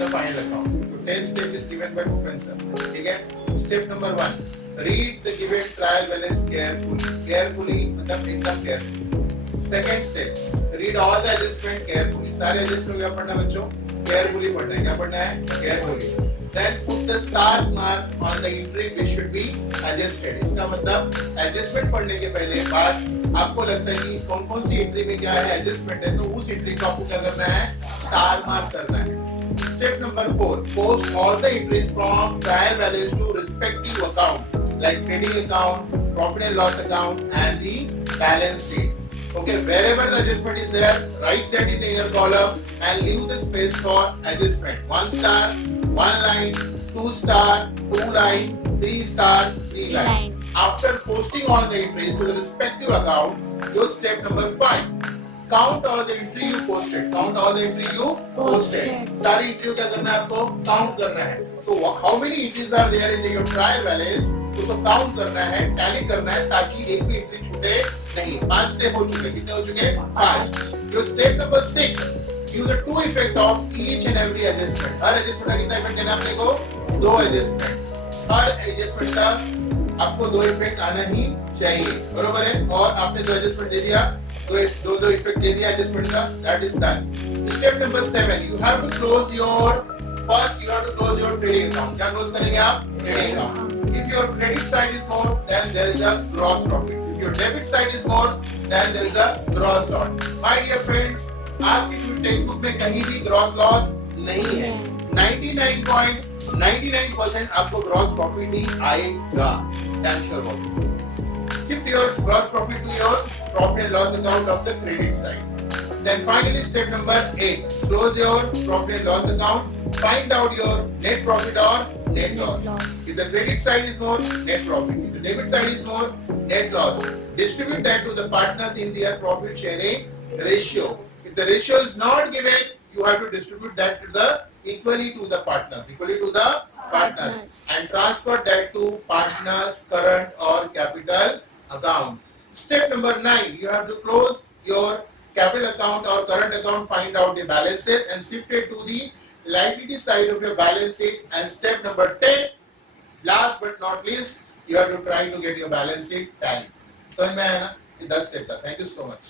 the final account. So 10 step is given by Professor. Okay? Step number 1. Read the given trial balance carefully. Carefully मतलब एकदम carefully. Second step. Read all the adjustment carefully. सारे adjustment क्या पढ़ना बच्चों? Carefully पढ़ना है. क्या पढ़ना है? Carefully. Then put the star mark on the entry which should be adjusted. इसका मतलब adjustment पढ़ने के पहले बाद आपको लगता है कि कौन कौन सी एंट्री में क्या है एडजस्टमेंट है, तो उस एंट्री को आपको क्या करना है? स्टार मार्क करना है. Step number 4. Post all the entries from trial balance to respective account like trading account, profit and loss account and the balance sheet. Okay, wherever the adjustment is there, write that in the inner column and leave the space for adjustment. 1 star, 1 line, 2 star, 2 line, 3 star, 3 line. After posting all the entries to the respective account, go step number 5. Count all the entry you posted. Count all the entry you posted. सारी entry को क्या करना है आपको? Count करना है. So how many entries are there in your trial balance? तो उसको count करना है, tally करना है ताकि एक भी entry छूटे नहीं. 5 step हो चुके. कितने हो चुके? 5. Your step number 6. Use the two effect of each and every adjustment. Her adjustment का कितना effect देना आपने को? 2 adjustment. हर adjustment का आपको 2 effect आना ही चाहिए. बरोबर है? और आपने 2 adjustment दे दिया. दो इफेक्ट दे दिया एडजस्टमेंट का. That is done. Step number 7. You have to close your first you have to close your trading account. क्या क्लोज करेंगे आप? Trading account. If your credit side is more than there is a gross profit. If your debit side is more than there is a gross loss. My dear friends, आपकी text book में कहीं भी gross loss नहीं है. 99.99% आपको gross profit ही आएगा. That's sure about it. Shift your gross profit to your profit and loss account of the credit side. Then finally step number 8. Close your profit and loss account. Find out your net profit or net loss. If the credit side is more, net profit. If the debit side is more, net loss. Distribute that to the partners in their profit sharing ratio. If the ratio is not given, you have to distribute that to the equally to the partners. And transfer that to partners current or capital account. Step number 9. You have to close your capital account or current account, find out the balances and shift it to the liability side of your balance sheet. And step number 10. Last but not least, you have to try to get your balance sheet tally. समझ में आया ना? ये 10 step था. Thank you so much.